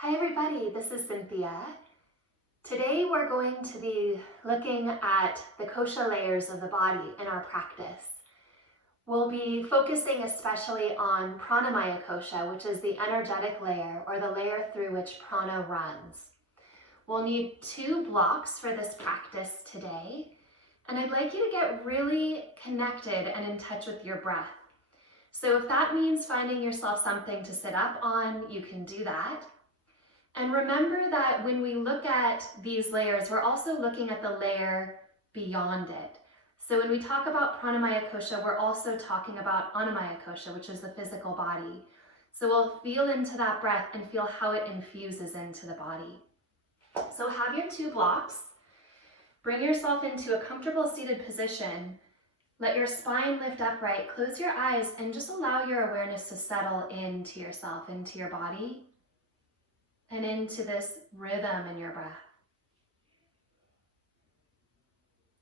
Hi everybody, this is Cynthia. Today we're going to be looking at the Kosha layers of the body in our practice. We'll be focusing especially on Pranamaya Kosha, which is the energetic layer or the layer through which prana runs. We'll need 2 blocks for this practice today, and I'd like you to get really connected and in touch with your breath. So if that means finding yourself something to sit up on, you can do that. And remember that when we look at these layers, we're also looking at the layer beyond it. So when we talk about Pranamaya Kosha, we're also talking about Annamaya Kosha, which is the physical body. So we'll feel into that breath and feel how it infuses into the body. So have your 2 blocks. Bring yourself into a comfortable seated position. Let your spine lift upright. Close your eyes and just allow your awareness to settle into yourself, into your body, and into this rhythm in your breath.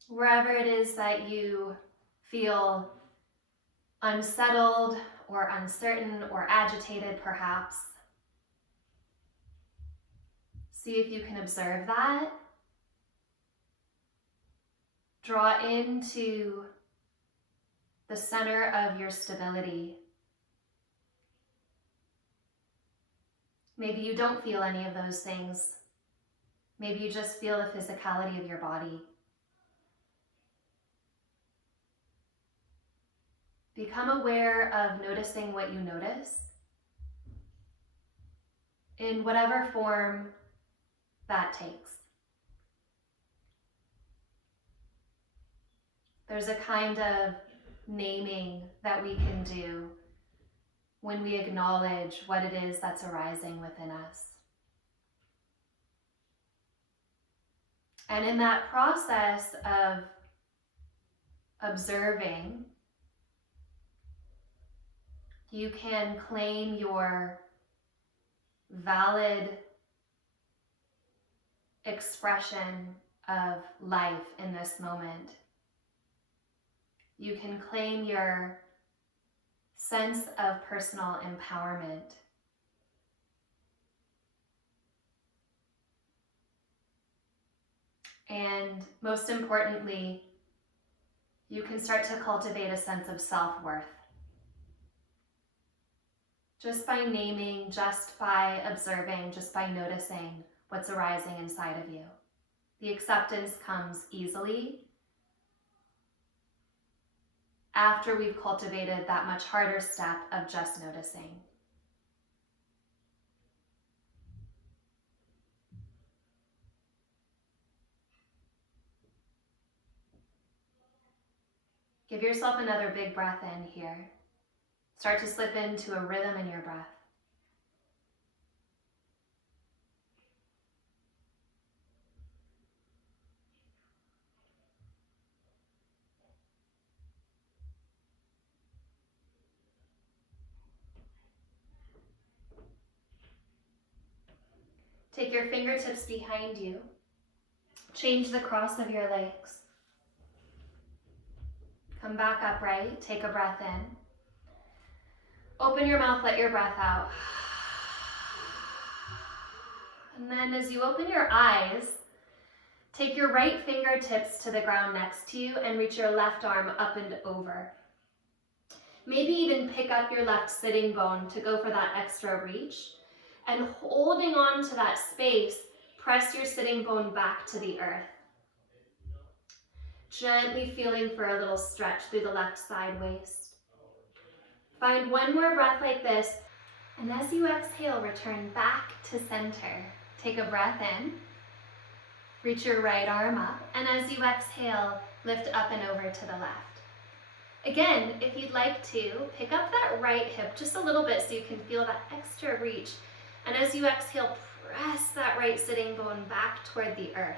Wherever it is that you feel unsettled or uncertain or agitated perhaps, see if you can observe that. Draw into the center of your stability. Maybe you don't feel any of those things. Maybe you just feel the physicality of your body. Become aware of noticing what you notice in whatever form that takes. There's a kind of naming that we can do when we acknowledge what it is that's arising within us. And in that process of observing, you can claim your valid expression of life in this moment. You can claim your sense of personal empowerment. And most importantly, you can start to cultivate a sense of self-worth. Just by naming, just by observing, just by noticing what's arising inside of you. The acceptance comes easily after we've cultivated that much harder step of just noticing. Give yourself another big breath in here. Start to slip into a rhythm in your breath. Take your fingertips behind you. Change the cross of your legs. Come back upright. Take a breath in. Open your mouth, let your breath out. And then as you open your eyes, take your right fingertips to the ground next to you and reach your left arm up and over. Maybe even pick up your left sitting bone to go for that extra reach. And holding on to that space, press your sitting bone back to the earth. Gently feeling for a little stretch through the left side waist. Find one more breath like this, and as you exhale, return back to center. Take a breath in, reach your right arm up, and as you exhale, lift up and over to the left. Again, if you'd like to, pick up that right hip just a little bit so you can feel that extra reach. And as you exhale, press that right sitting bone back toward the earth.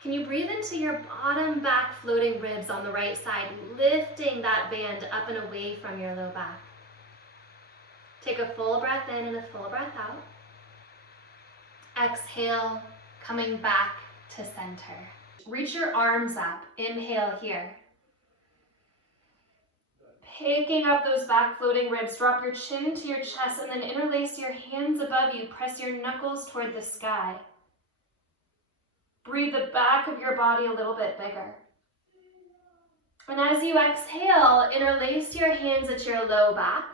Can you breathe into your bottom back floating ribs on the right side, lifting that band up and away from your low back? Take a full breath in and a full breath out. Exhale, coming back to center. Reach your arms up. Inhale here. Picking up those back floating ribs, drop your chin to your chest and then interlace your hands above you. Press your knuckles toward the sky. Breathe the back of your body a little bit bigger. And as you exhale, interlace your hands at your low back.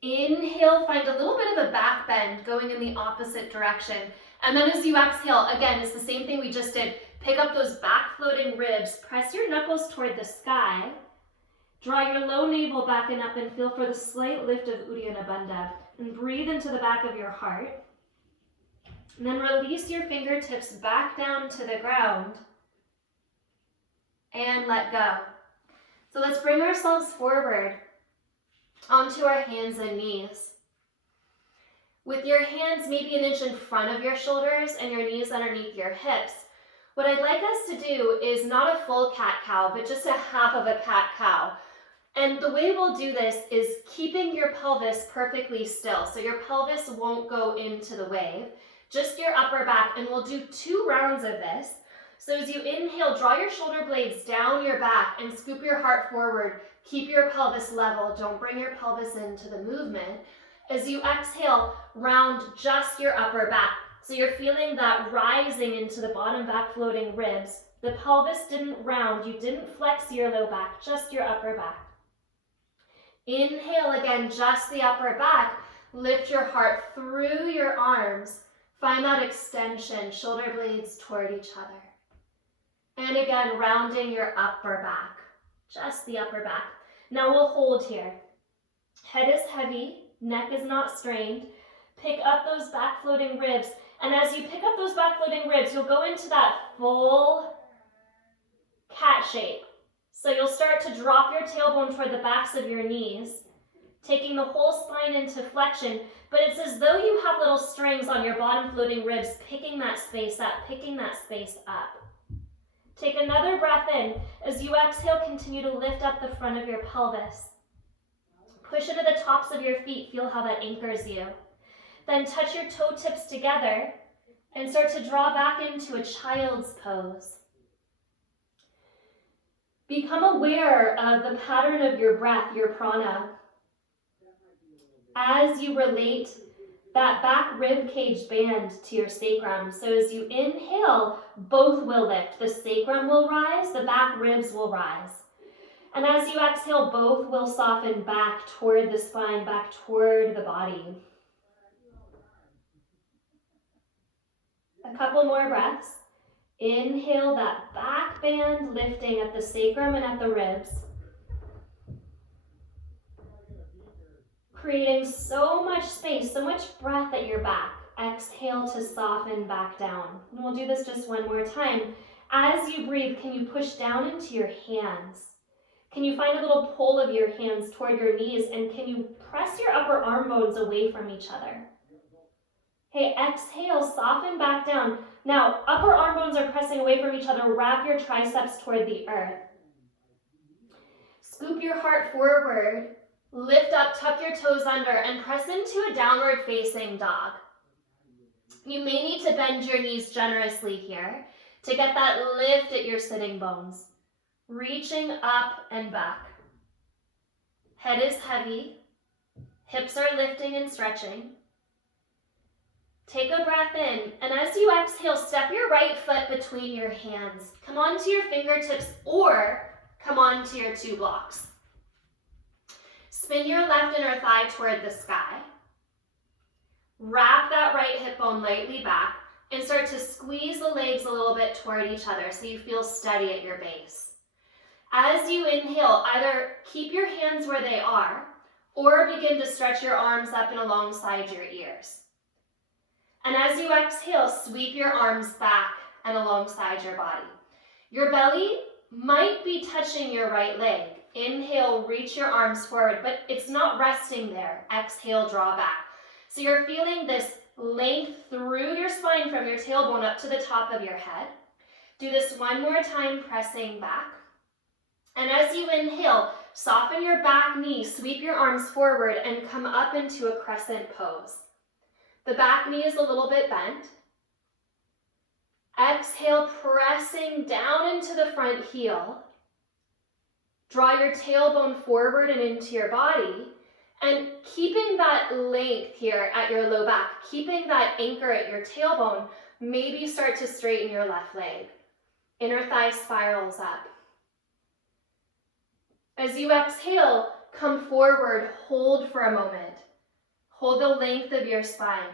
Inhale, find a little bit of a back bend going in the opposite direction. And then as you exhale, again, it's the same thing we just did. Pick up those back floating ribs, press your knuckles toward the sky. Draw your low navel back and up and feel for the slight lift of Uddiyana Bandha. And breathe into the back of your heart. And then release your fingertips back down to the ground. And let go. So let's bring ourselves forward onto our hands and knees. With your hands maybe an inch in front of your shoulders and your knees underneath your hips, what I'd like us to do is not a full cat-cow, but just a half of a cat-cow. And the way we'll do this is keeping your pelvis perfectly still. So your pelvis won't go into the wave, just your upper back. And we'll do 2 rounds of this. So as you inhale, draw your shoulder blades down your back and scoop your heart forward. Keep your pelvis level. Don't bring your pelvis into the movement. As you exhale, round just your upper back. So you're feeling that rising into the bottom back floating ribs. The pelvis didn't round. You didn't flex your low back, just your upper back. Inhale again, just the upper back. Lift your heart through your arms. Find that extension, shoulder blades toward each other. And again, rounding your upper back, just the upper back. Now we'll hold here. Head is heavy, neck is not strained. Pick up those back floating ribs. And as you pick up those back floating ribs, you'll go into that full cat shape. So you'll start to drop your tailbone toward the backs of your knees, taking the whole spine into flexion, but it's as though you have little strings on your bottom floating ribs, picking that space up, picking that space up. Take another breath in. As you exhale, continue to lift up the front of your pelvis. Push into the tops of your feet, feel how that anchors you. Then touch your toe tips together and start to draw back into a child's pose. Become aware of the pattern of your breath, your prana, as you relate that back rib cage band to your sacrum. So as you inhale, both will lift. The sacrum will rise, the back ribs will rise. And as you exhale, both will soften back toward the spine, back toward the body. A couple more breaths. Inhale, that back band lifting at the sacrum and at the ribs. Creating so much space, so much breath at your back. Exhale to soften back down. And we'll do this just one more time. As you breathe, can you push down into your hands? Can you find a little pull of your hands toward your knees? And can you press your upper arm bones away from each other? Okay, exhale, soften back down. Now, upper arm bones are pressing away from each other. Wrap your triceps toward the earth. Scoop your heart forward. Lift up, tuck your toes under, and press into a downward facing dog. You may need to bend your knees generously here to get that lift at your sitting bones. Reaching up and back. Head is heavy. Hips are lifting and stretching. Take a breath in, and as you exhale, step your right foot between your hands. Come onto your fingertips or come onto your 2 blocks. Spin your left inner thigh toward the sky. Wrap that right hip bone lightly back and start to squeeze the legs a little bit toward each other so you feel steady at your base. As you inhale, either keep your hands where they are or begin to stretch your arms up and alongside your ears. And as you exhale, sweep your arms back and alongside your body. Your belly might be touching your right leg. Inhale, reach your arms forward, but it's not resting there. Exhale, draw back. So you're feeling this length through your spine from your tailbone up to the top of your head. Do this one more time, pressing back. And as you inhale, soften your back knee, sweep your arms forward, and come up into a crescent pose. The back knee is a little bit bent. Exhale, pressing down into the front heel. Draw your tailbone forward and into your body, and keeping that length here at your low back, keeping that anchor at your tailbone, maybe start to straighten your left leg. Inner thigh spirals up. As you exhale, come forward, hold for a moment. Hold the length of your spine.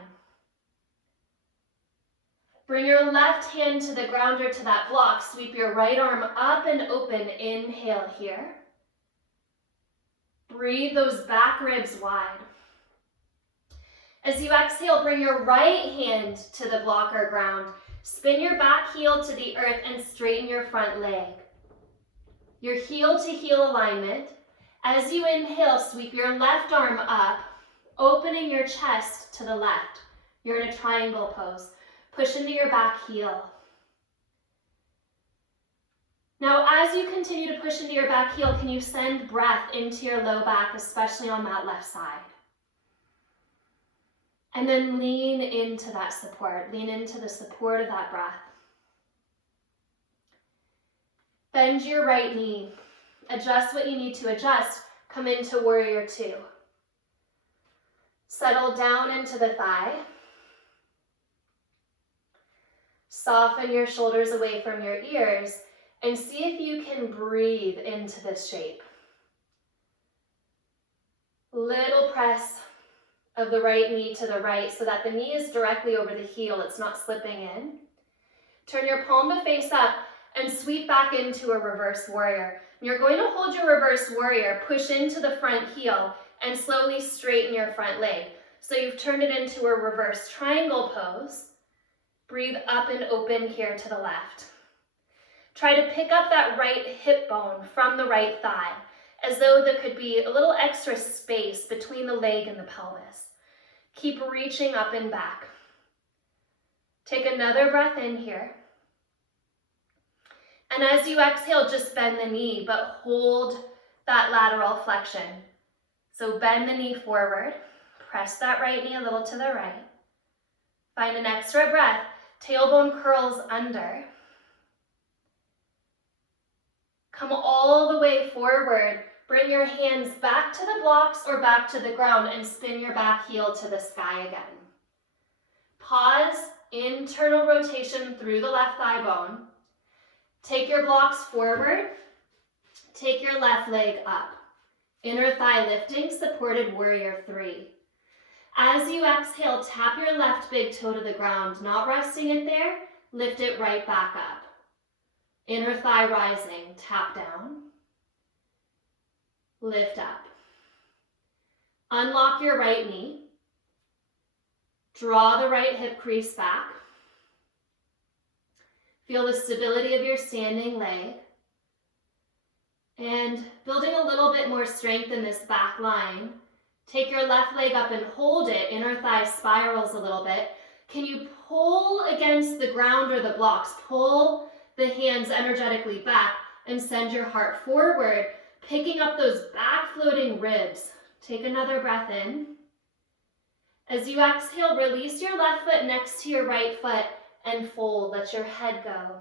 Bring your left hand to the ground or to that block. Sweep your right arm up and open. Inhale here. Breathe those back ribs wide. As you exhale, bring your right hand to the block or ground. Spin your back heel to the earth and straighten your front leg. Your heel to heel alignment. As you inhale, sweep your left arm up, opening your chest to the left. You're in a triangle pose. Push into your back heel. Now, as you continue to push into your back heel, can you send breath into your low back, especially on that left side? And then lean into that support. Lean into the support of that breath. Bend your right knee. Adjust what you need to adjust. Come into warrior two. Settle down into the thigh. Soften your shoulders away from your ears and see if you can breathe into this shape. Little press of the right knee to the right so that the knee is directly over the heel. It's not slipping in. Turn your palm to face up and sweep back into a reverse warrior. You're going to hold your reverse warrior, push into the front heel, and slowly straighten your front leg. So you've turned it into a reverse triangle pose. Breathe up and open here to the left. Try to pick up that right hip bone from the right thigh, as though there could be a little extra space between the leg and the pelvis. Keep reaching up and back. Take another breath in here. And as you exhale, just bend the knee, but hold that lateral flexion. So bend the knee forward. Press that right knee a little to the right. Find an extra breath. Tailbone curls under. Come all the way forward. Bring your hands back to the blocks or back to the ground and spin your back heel to the sky again. Pause, internal rotation through the left thigh bone. Take your blocks forward. Take your left leg up. Inner thigh lifting, supported warrior three. As you exhale, tap your left big toe to the ground, not resting it there. Lift it right back up. Inner thigh rising, tap down. Lift up. Unlock your right knee. Draw the right hip crease back. Feel the stability of your standing leg. And building a little bit more strength in this back line, take your left leg up and hold it. Inner thigh spirals a little bit. Can you pull against the ground or the blocks? Pull the hands energetically back and send your heart forward, picking up those back floating ribs. Take another breath in. As you exhale, release your left foot next to your right foot and fold. Let your head go.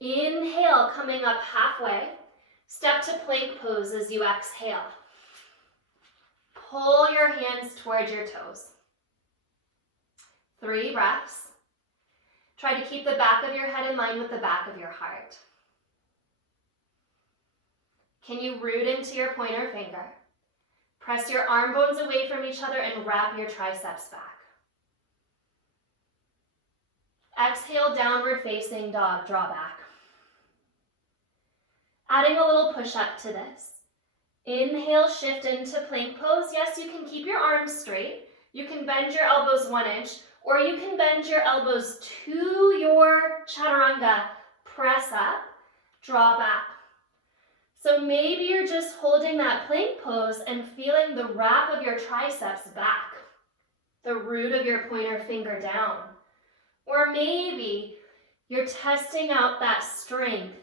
Inhale, coming up halfway. Step to plank pose as you exhale. Pull your hands towards your toes. 3 breaths. Try to keep the back of your head in line with the back of your heart. Can you root into your pointer finger? Press your arm bones away from each other and wrap your triceps back. Exhale, downward facing dog, draw back. Adding a little push up to this. Inhale, shift into plank pose. Yes, you can keep your arms straight. You can bend your elbows 1 inch, or you can bend your elbows to your chaturanga. Press up, draw back. So maybe you're just holding that plank pose and feeling the wrap of your triceps back, the root of your pointer finger down. Or maybe you're testing out that strength,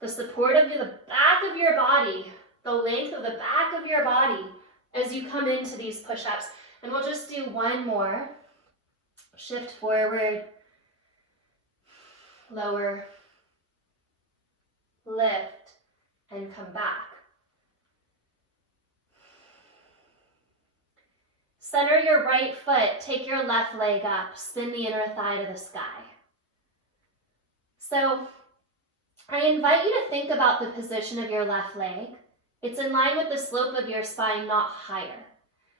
the support of the back of your body, the length of the back of your body as you come into these push-ups. And we'll just do 1 more. Shift forward, lower, lift, and come back. Center your right foot, take your left leg up, spin the inner thigh to the sky. So I invite you to think about the position of your left leg. It's in line with the slope of your spine, not higher.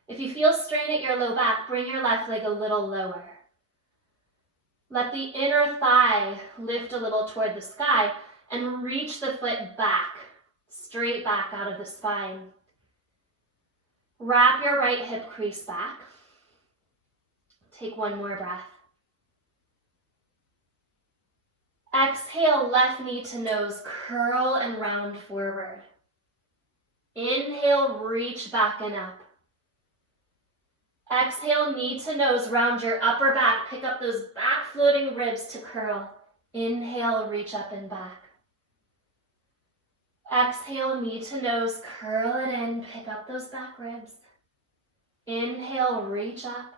If you feel strain at your low back, bring your left leg a little lower. Let the inner thigh lift a little toward the sky and reach the foot back, straight back out of the spine. Wrap your right hip crease back. Take one more breath. Exhale, left knee to nose, curl and round forward. Inhale, reach back and up. Exhale, knee to nose, round your upper back, pick up those back floating ribs to curl. Inhale, reach up and back. Exhale, knee to nose, curl it in, pick up those back ribs. Inhale, reach up.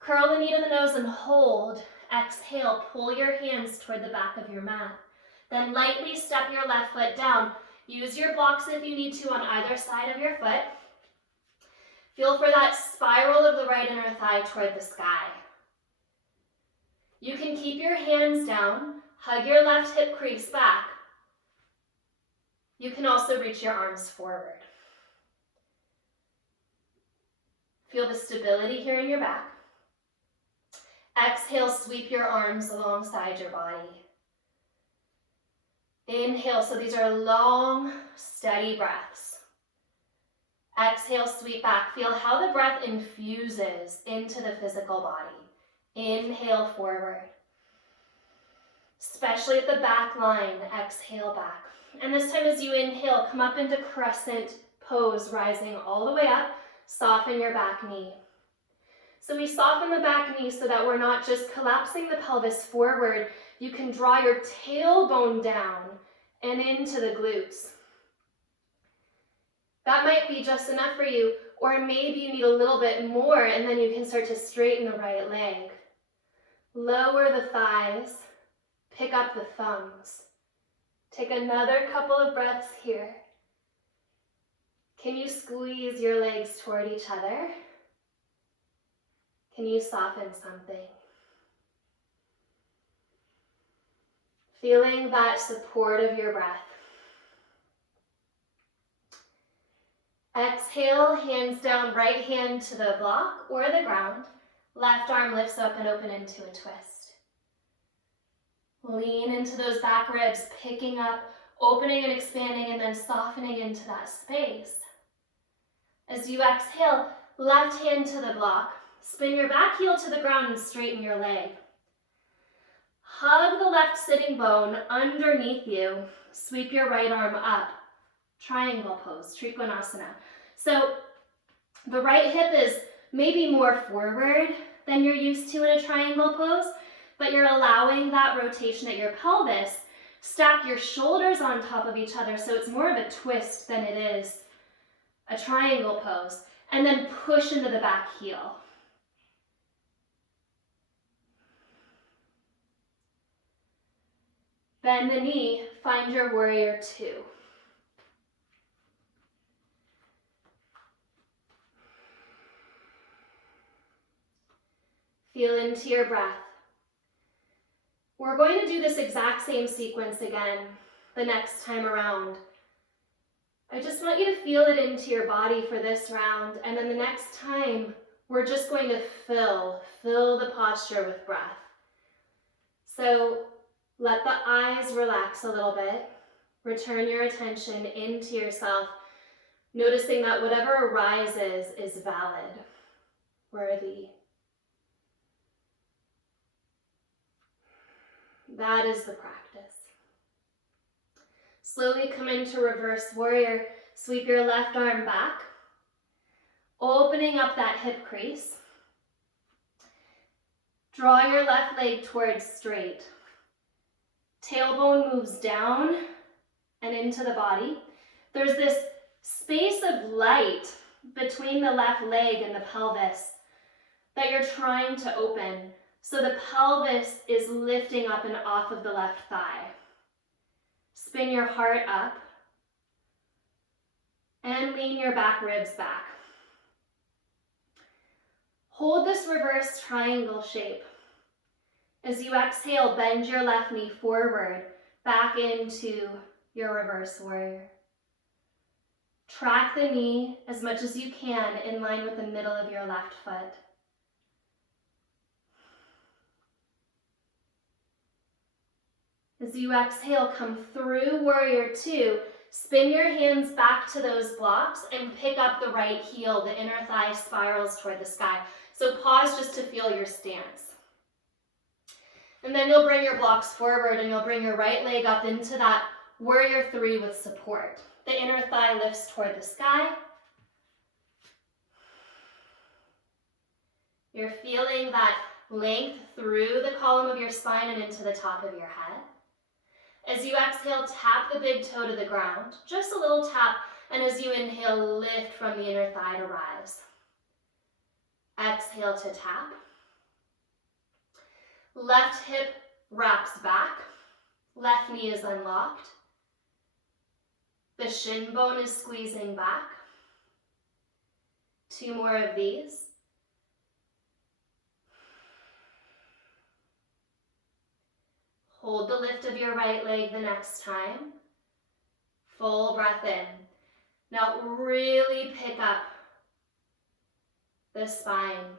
Curl the knee to the nose and hold. Exhale, pull your hands toward the back of your mat. Then lightly step your left foot down. Use your blocks if you need to on either side of your foot. Feel for that spiral of the right inner thigh toward the sky. You can keep your hands down, hug your left hip crease back. You can also reach your arms forward. Feel the stability here in your back. Exhale, sweep your arms alongside your body. Inhale, so these are long, steady breaths. Exhale, sweep back. Feel how the breath infuses into the physical body. Inhale, forward. Especially at the back line, exhale back. And this time as you inhale, come up into Crescent Pose, rising all the way up. Soften your back knee. So we soften the back knee so that we're not just collapsing the pelvis forward. You can draw your tailbone down and into the glutes. That might be just enough for you, or maybe you need a little bit more, and then you can start to straighten the right leg. Lower the thighs, pick up the thumbs. Take another couple of breaths here. Can you squeeze your legs toward each other? Can you soften something? Feeling that support of your breath. Exhale, hands down, right hand to the block or the ground. Left arm lifts up and open into a twist. Lean into those back ribs, picking up, opening and expanding, and then softening into that space. As you exhale, left hand to the block. Spin your back heel to the ground and straighten your leg. Hug the left sitting bone underneath you. Sweep your right arm up. Triangle pose, Trikonasana. So the right hip is maybe more forward than you're used to in a triangle pose, but you're allowing that rotation at your pelvis. Stack your shoulders on top of each other so it's more of a twist than it is a triangle pose. And then push into the back heel. Bend the knee, find your warrior two. Feel into your breath. We're going to do this exact same sequence again the next time around. I just want you to feel it into your body for this round, and then the next time we're just going to fill the posture with breath. So let the eyes relax a little bit. Return your attention into yourself, noticing that whatever arises is valid, worthy. That is the practice. Slowly come into reverse warrior. Sweep your left arm back, opening up that hip crease. Draw your left leg towards straight. Tailbone moves down and into the body. There's this space of light between the left leg and the pelvis that you're trying to open. So the pelvis is lifting up and off of the left thigh. Spin your heart up and lean your back ribs back. Hold this reverse triangle shape. As you exhale, bend your left knee forward, back into your reverse warrior. Track the knee as much as you can in line with the middle of your left foot. As you exhale, come through warrior two. Spin your hands back to those blocks and pick up the right heel. The inner thigh spirals toward the sky. So pause just to feel your stance. And then you'll bring your blocks forward and you'll bring your right leg up into that warrior three with support. The inner thigh lifts toward the sky. You're feeling that length through the column of your spine and into the top of your head. As you exhale, tap the big toe to the ground, just a little tap, and as you inhale, lift from the inner thigh to rise. Exhale to tap. Left hip wraps back, left knee is unlocked. The shin bone is squeezing back. 2 more of these. Hold the lift of your right leg the next time. Full breath in. Now really pick up the spine,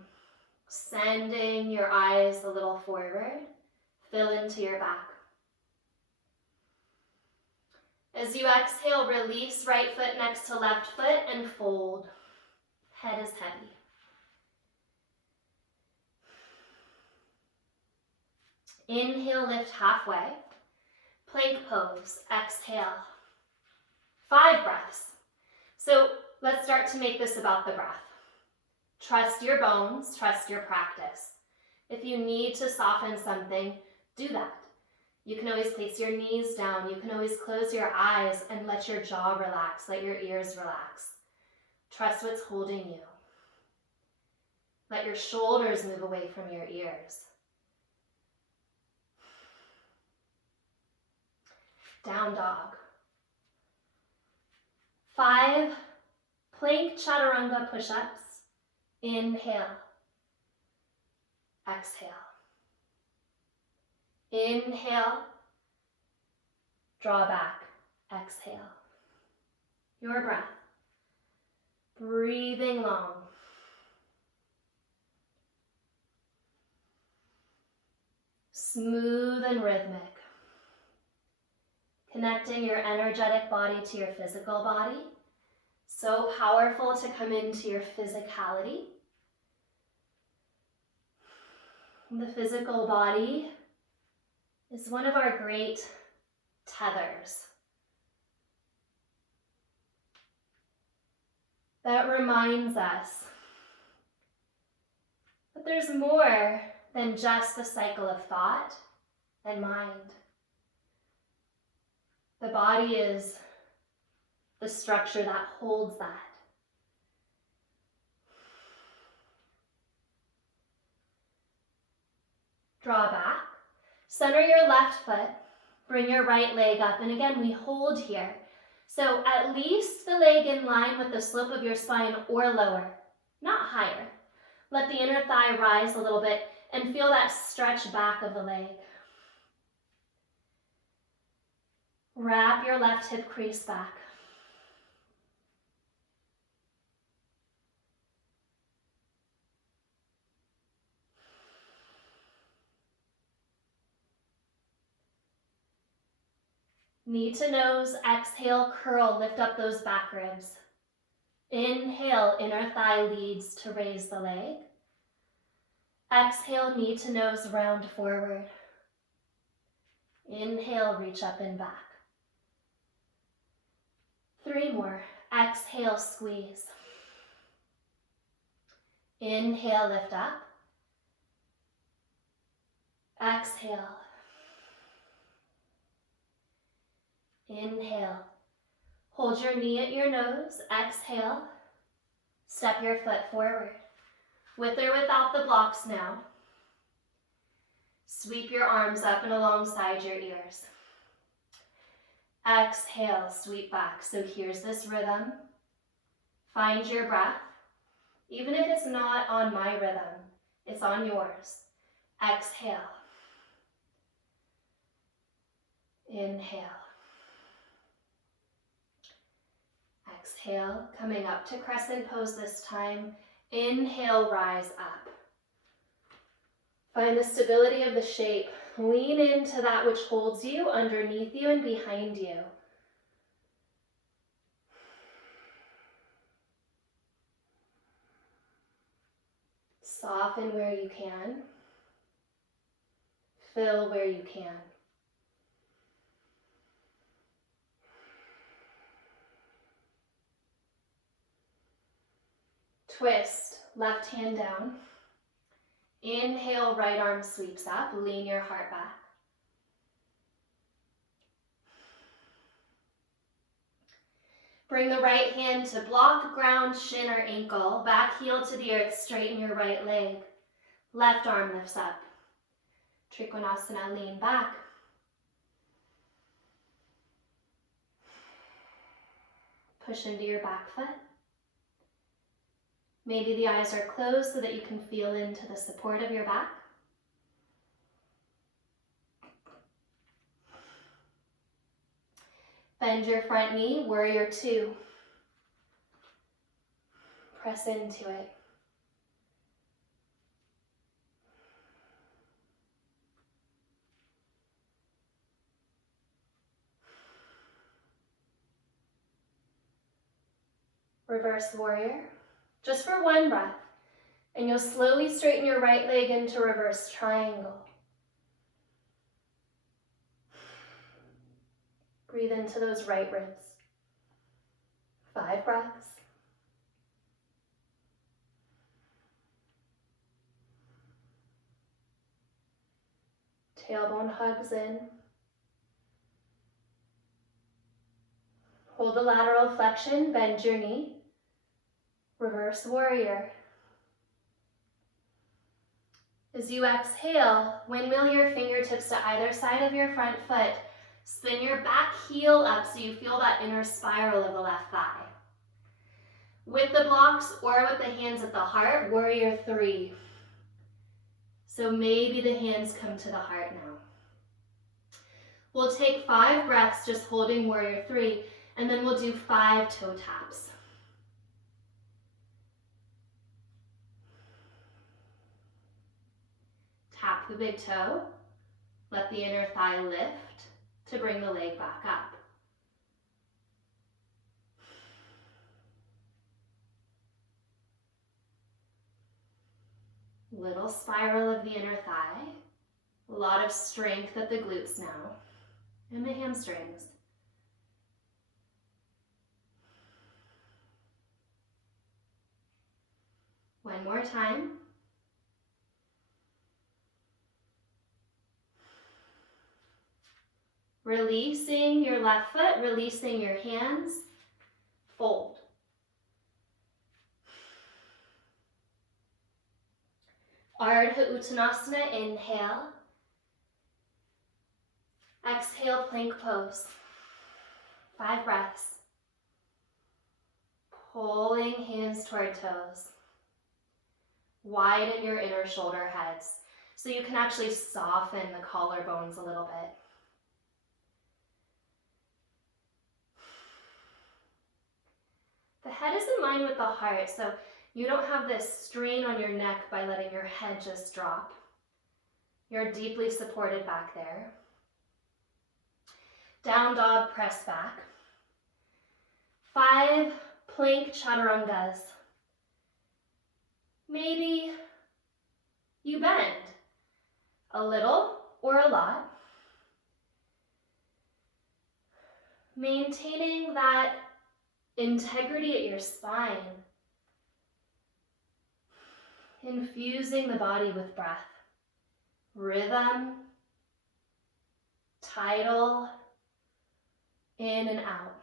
sending your eyes a little forward. Fill into your back. As you exhale, release right foot next to left foot and fold. Head is heavy. Inhale, lift halfway. Plank pose, exhale. 5 breaths. So let's start to make this about the breath. Trust your bones, trust your practice. If you need to soften something, do that. You can always place your knees down. You can always close your eyes and let your jaw relax, let your ears relax. Trust what's holding you. Let your shoulders move away from your ears. Down dog. 5 plank chaturanga push-ups. Inhale. Exhale. Inhale. Draw back. Exhale. Your breath. Breathing long. Smooth and rhythmic. Connecting your energetic body to your physical body. So powerful to come into your physicality. The physical body is one of our great tethers that reminds us that there's more than just the cycle of thought and mind. The body is the structure that holds that. Draw back. Center your left foot. Bring your right leg up. And again, we hold here. So at least the leg in line with the slope of your spine or lower, not higher. Let the inner thigh rise a little bit and feel that stretch back of the leg. Wrap your left hip crease back. Knee to nose, exhale, curl, lift up those back ribs. Inhale, inner thigh leads to raise the leg. Exhale, knee to nose, round forward. Inhale, reach up and back. 3 more. Exhale, squeeze. Inhale, lift up. Exhale. Inhale. Hold your knee at your nose. Exhale. Step your foot forward. With or without the blocks now. Sweep your arms up and alongside your ears. Exhale, sweep back. So here's this rhythm. Find your breath. Even if it's not on my rhythm, it's on yours. Exhale. Inhale. Exhale, coming up to Crescent Pose this time. Inhale, rise up. Find the stability of the shape. Lean into that which holds you underneath you and behind you. Soften where you can. Fill where you can. Twist, left hand down. Inhale, right arm sweeps up. Lean your heart back. Bring the right hand to block, ground, shin, or ankle. Back heel to the earth, straighten your right leg. Left arm lifts up. Trikonasana, lean back. Push into your back foot. Maybe the eyes are closed so that you can feel into the support of your back. Bend your front knee, warrior two. Press into it. Reverse warrior, just for one breath, and you'll slowly straighten your right leg into reverse triangle. Breathe into those right ribs. 5 breaths. Tailbone hugs in. Hold the lateral flexion, bend your knee. Reverse warrior. As you exhale, windmill your fingertips to either side of your front foot. Spin your back heel up so you feel that inner spiral of the left thigh. With the blocks or with the hands at the heart, warrior three. So maybe the hands come to the heart now. We'll take 5 breaths just holding warrior three, and then we'll do 5 toe taps. Tap the big toe. Let the inner thigh lift to bring the leg back up. Little spiral of the inner thigh. A lot of strength at the glutes now, and the hamstrings. One more time. Releasing your left foot, releasing your hands. Fold. Ardha Uttanasana, inhale. Exhale, plank pose. 5 breaths. Pulling hands toward toes. Widen your inner shoulder heads so you can actually soften the collarbones a little bit. The head is in line with the heart, so you don't have this strain on your neck by letting your head just drop. You're deeply supported back there. Down dog, press back. 5 plank chaturangas. Maybe you bend a little or a lot. Maintaining that integrity at your spine. Infusing the body with breath. Rhythm, tidal, in and out.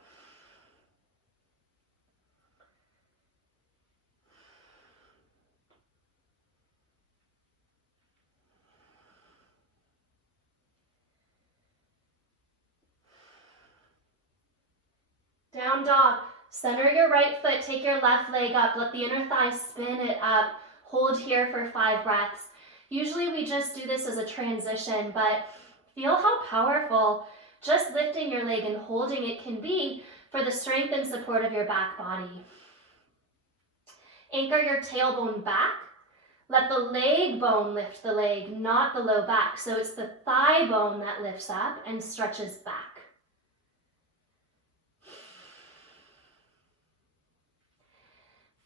down dog. Center your right foot, take your left leg up, let the inner thigh spin it up. Hold here for 5 breaths. Usually we just do this as a transition, but feel how powerful just lifting your leg and holding it can be for the strength and support of your back body. Anchor your tailbone back. Let the leg bone lift the leg, not the low back. So it's the thigh bone that lifts up and stretches back.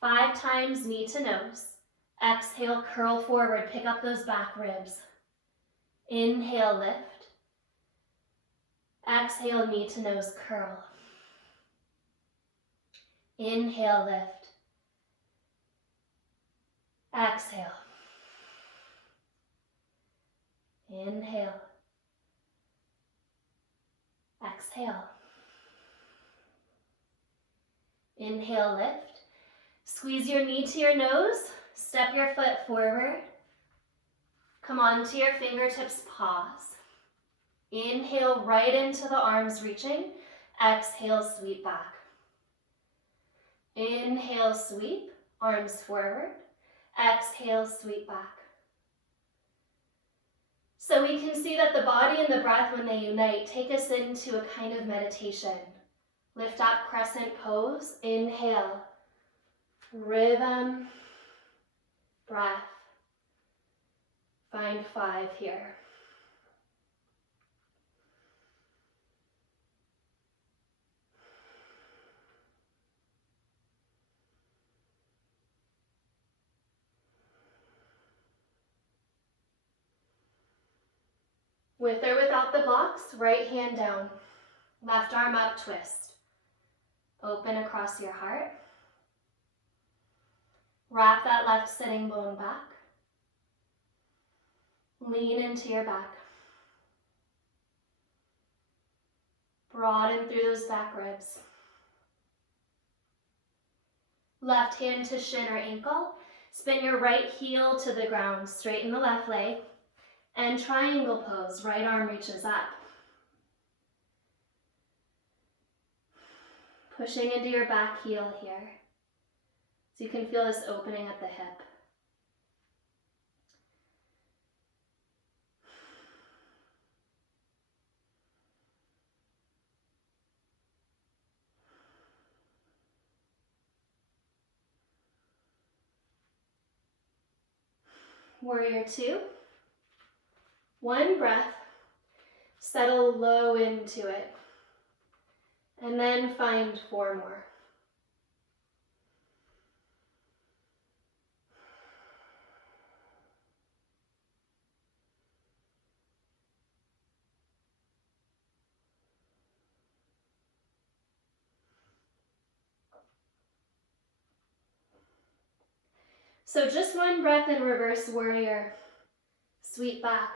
Five times knee to nose. Exhale, curl forward, pick up those back ribs. Inhale, lift. Exhale, knee to nose, curl. Inhale, lift. Exhale. Inhale. Exhale. Inhale, lift. Squeeze your knee to your nose. Step your foot forward. Come onto your fingertips, pause. Inhale right into the arms reaching. Exhale, sweep back. Inhale, sweep, arms forward. Exhale, sweep back. So we can see that the body and the breath, when they unite, take us into a kind of meditation. Lift up, Crescent Pose. Inhale. Rhythm, breath. Find 5 here. With or without the blocks, right hand down. Left arm up, twist. Open across your heart. Wrap that left sitting bone back. Lean into your back. Broaden through those back ribs. Left hand to shin or ankle. Spin your right heel to the ground. Straighten the left leg. And triangle pose. Right arm reaches up. Pushing into your back heel here. So you can feel this opening at the hip. Warrior 2. 1 breath. Settle low into it. And then find 4 more. So just 1 breath in reverse warrior. Sweep back.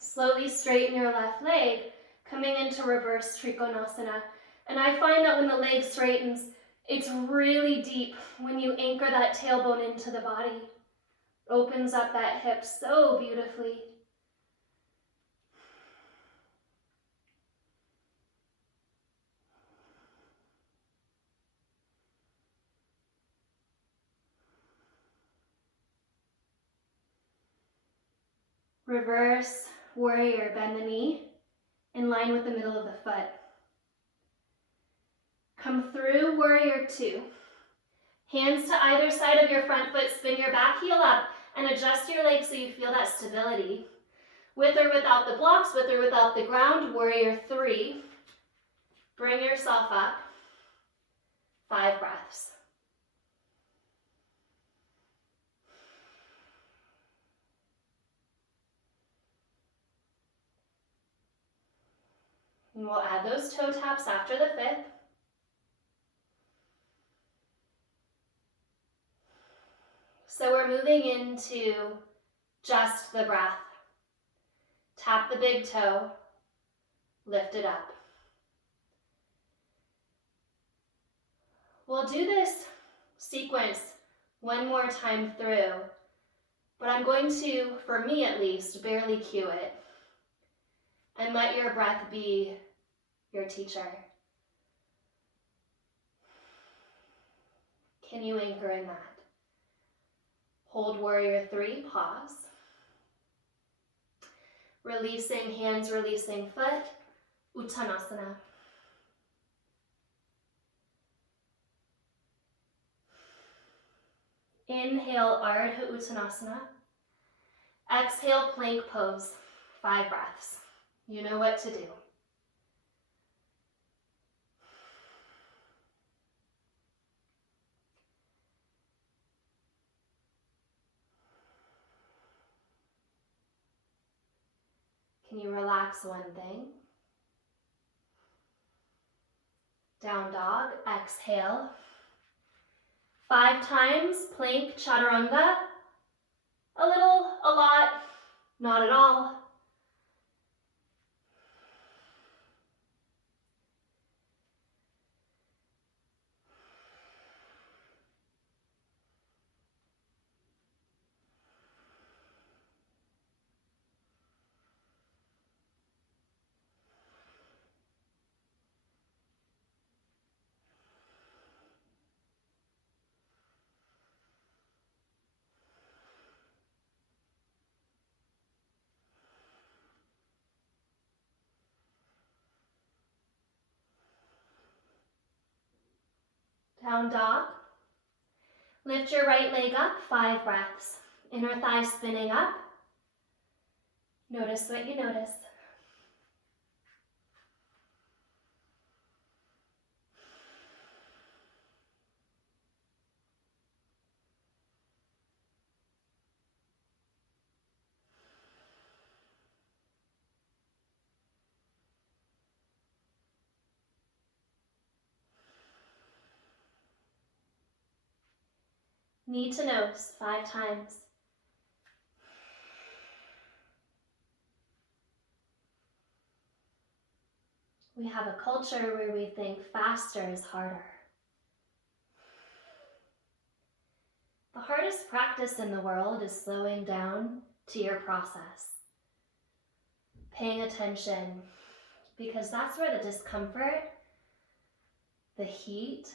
Slowly straighten your left leg, coming into reverse Trikonasana. And I find that when the leg straightens, it's really deep when you anchor that tailbone into the body. Opens up that hip so beautifully. Reverse warrior, bend the knee in line with the middle of the foot. Come through warrior 2. Hands to either side of your front foot, spin your back heel up and adjust your legs so you feel that stability. With or without the blocks, with or without the ground, warrior 3. Bring yourself up. 5 breaths. And we'll add those toe taps after the 5th. So we're moving into just the breath. Tap the big toe, lift it up. We'll do this sequence 1 more time through, but I'm going to, for me at least, barely cue it and let your breath be your teacher. Can you anchor in that? Hold warrior 3, pause. Releasing hands, releasing foot, Uttanasana. Inhale, Ardha Uttanasana. Exhale, plank pose, 5 breaths. You know what to do. Can you relax one thing? Down dog, exhale. 5 times, plank, chaturanga. A little, a lot, not at all. Down dog. Lift your right leg up, 5 breaths. Inner thigh spinning up. Notice what you notice. Need to nose, 5 times. We have a culture where we think faster is harder. The hardest practice in the world is slowing down to your process. Paying attention, because that's where the discomfort, the heat,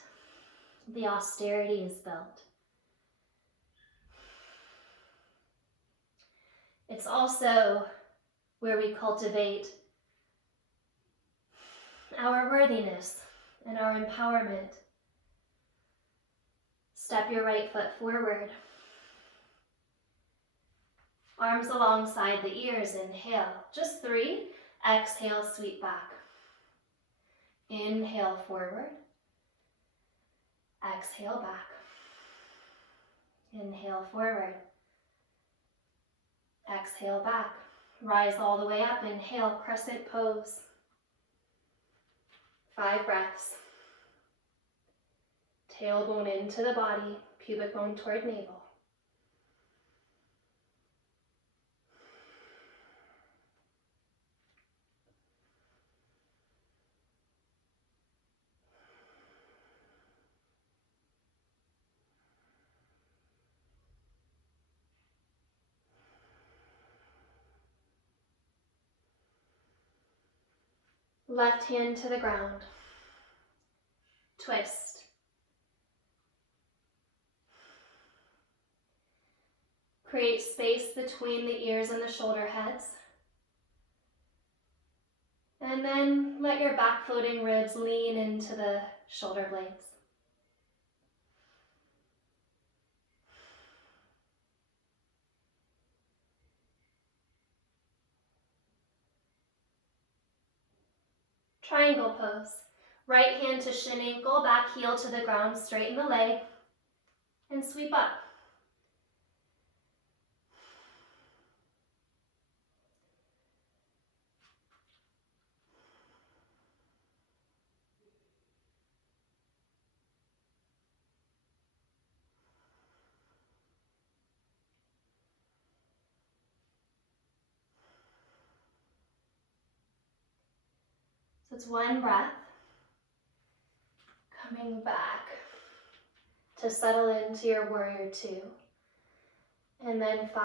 the austerity is built. It's also where we cultivate our worthiness and our empowerment. Step your right foot forward. Arms alongside the ears, inhale. Just 3. Exhale, sweep back. Inhale, forward. Exhale, back. Inhale, forward. Exhale, back. Rise all the way up. Inhale, Crescent Pose. 5 breaths. Tailbone into the body, pubic bone toward navel. Left hand to the ground. Twist. Create space between the ears and the shoulder heads. And then let your back floating ribs lean into the shoulder blades. Triangle pose. Right hand to shin ankle, back heel to the ground, straighten the leg, and sweep up. So it's 1 breath. Coming back to settle into your warrior 2. And then 5.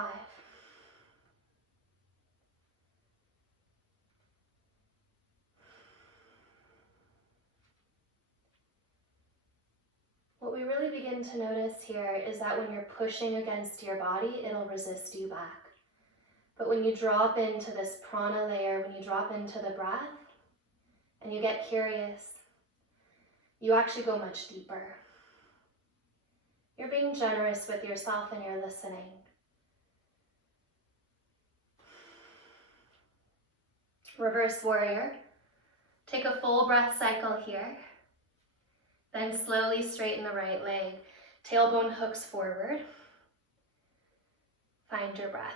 really begin to notice here is that when you're pushing against your body, it'll resist you back. But when you drop into this prana layer, when you drop into the breath, and you get curious, you actually go much deeper. You're being generous with yourself and you're listening. Reverse warrior. Take a full breath cycle here. Then slowly straighten the right leg. Tailbone hooks forward. Find your breath.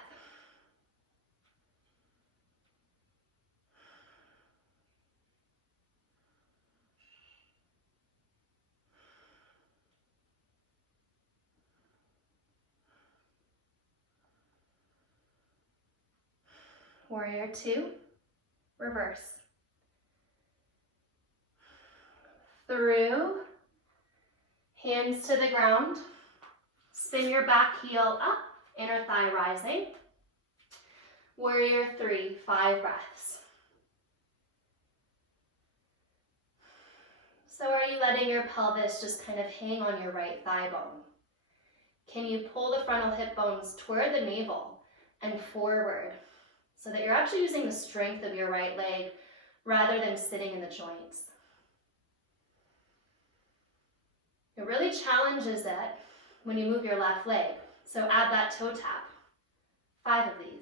Warrior 2, reverse. Through, hands to the ground. Spin your back heel up, inner thigh rising. Warrior 3, 5 breaths. So are you letting your pelvis just kind of hang on your right thigh bone? Can you pull the frontal hip bones toward the navel and forward so that you're actually using the strength of your right leg rather than sitting in the joints? It really challenges it when you move your left leg. So add that toe tap. 5 of these.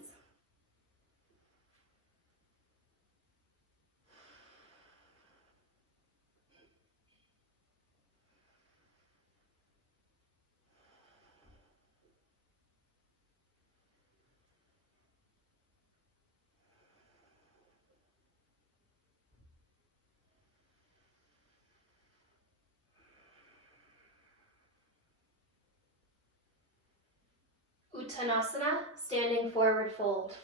Uttanasana, standing forward fold.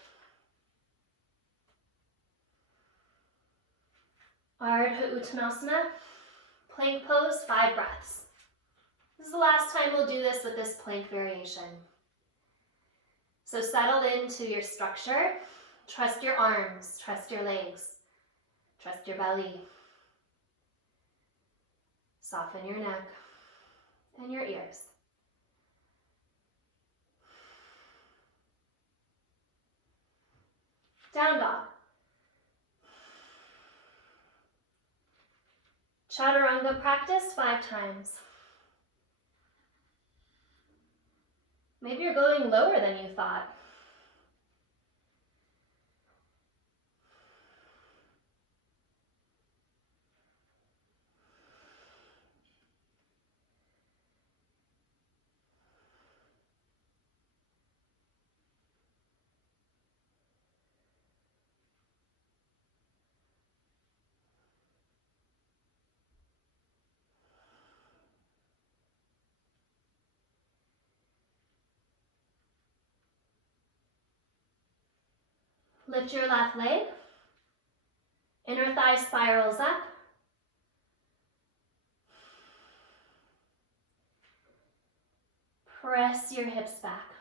Ardha Uttanasana, plank pose, 5 breaths. This is the last time we'll do this with this plank variation. So settle into your structure. Trust your arms, trust your legs, trust your belly. Soften your neck and your ears. Down dog. Chaturanga practice 5 times. Maybe you're going lower than you thought. Lift your left leg. Inner thigh spirals up. Press your hips back.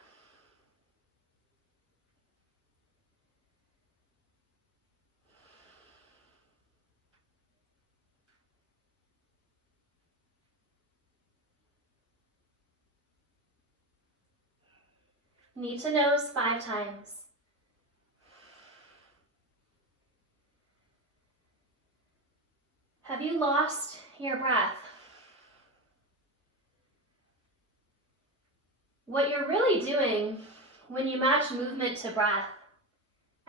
Knee to nose 5 times. Have you lost your breath? What you're really doing when you match movement to breath,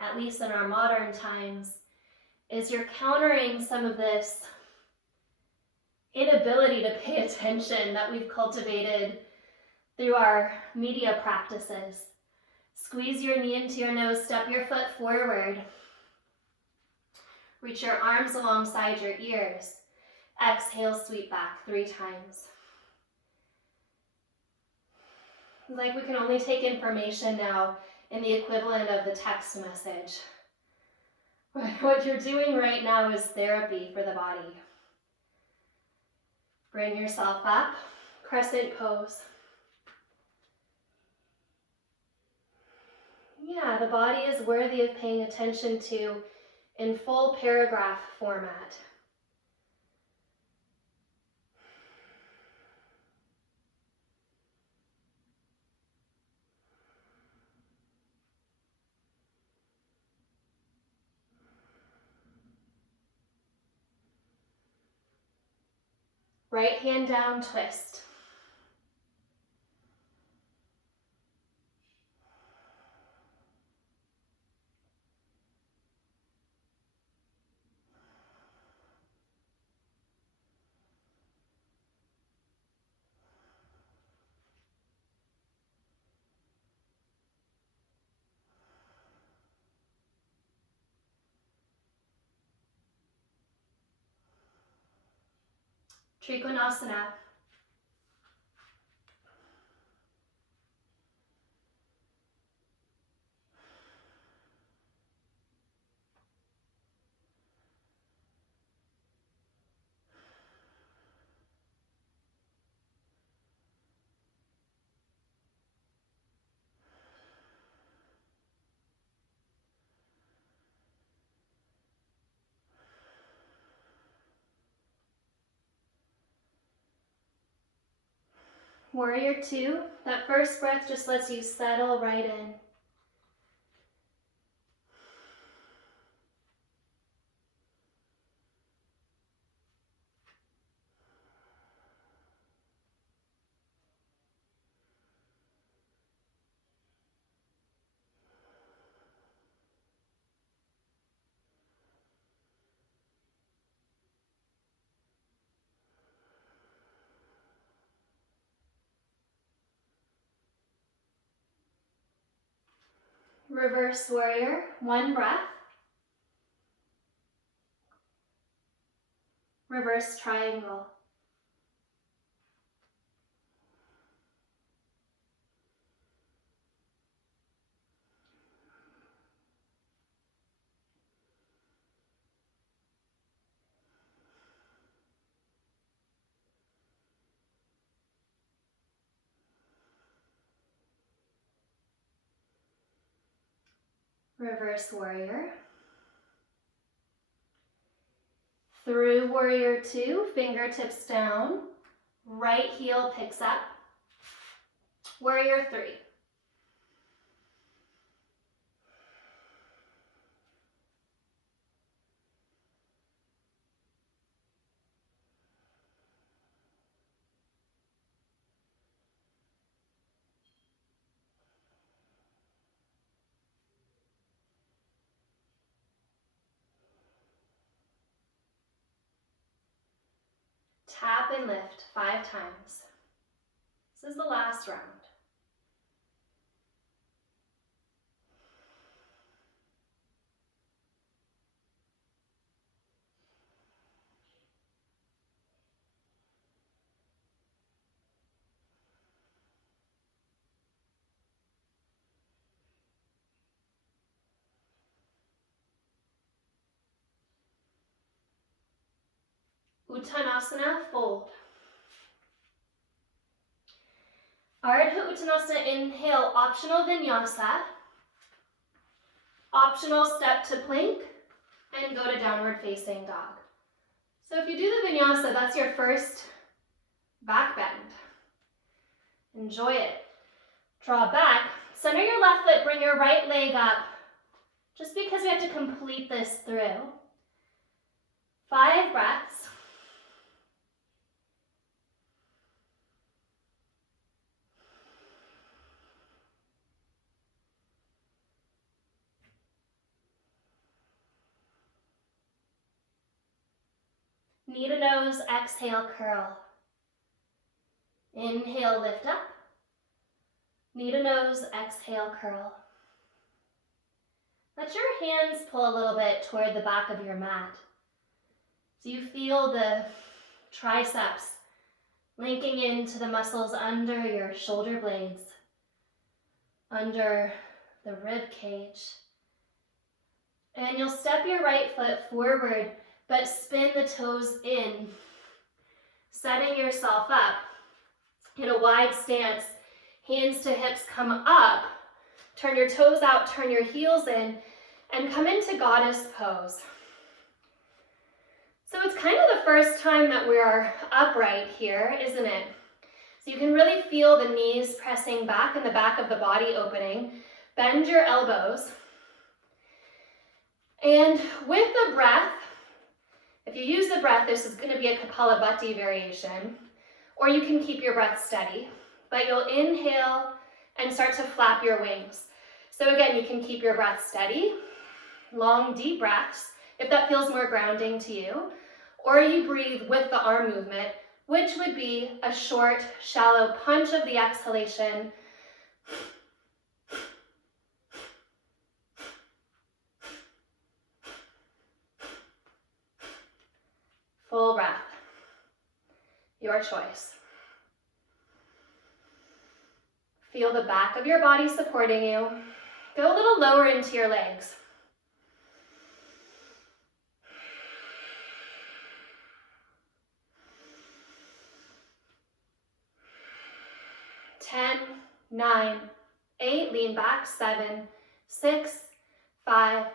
at least in our modern times, is you're countering some of this inability to pay attention that we've cultivated through our media practices. Squeeze your knee into your nose, step your foot forward. Reach your arms alongside your ears. Exhale, sweep back 3 times. Like we can only take information now in the equivalent of the text message. What you're doing right now is therapy for the body. Bring yourself up, Crescent Pose. Yeah, the body is worthy of paying attention to in full paragraph format. Right hand down, twist. Trikonasana. Warrior two, that first breath just lets you settle right in. Reverse warrior, one breath. Reverse triangle. Reverse warrior. Through warrior two, fingertips down, right heel picks up. Warrior three. Tap and lift 5 times. This is the last round. Uttanasana, fold. Ardha Uttanasana, inhale, optional vinyasa. Optional step to plank and go to downward facing dog. So if you do the vinyasa, that's your first back bend. Enjoy it. Draw back, center your left foot, bring your right leg up, just because we have to complete this through. 5 breaths. Knee to nose, exhale, curl. Inhale, lift up. Knee to nose, exhale, curl. Let your hands pull a little bit toward the back of your mat. So you feel the triceps linking into the muscles under your shoulder blades, under the rib cage. And you'll step your right foot forward, but spin the toes in, setting yourself up in a wide stance. Hands to hips come up, turn your toes out, turn your heels in, and come into goddess pose. So it's kind of the first time that we are upright here, isn't it? So you can really feel the knees pressing back and the back of the body opening. Bend your elbows. And with the breath, If you use the breath, this is going to be a Kapalabhati variation, or you can keep your breath steady, but you'll inhale and start to flap your wings. So again, you can keep your breath steady, long, deep breaths, if that feels more grounding to you, or you breathe with the arm movement, which would be a short, shallow punch of the exhalation. Full breath. Your choice. Feel the back of your body supporting you. Go a little lower into your legs. Ten, 9, 8, lean back, 7, 6, 5,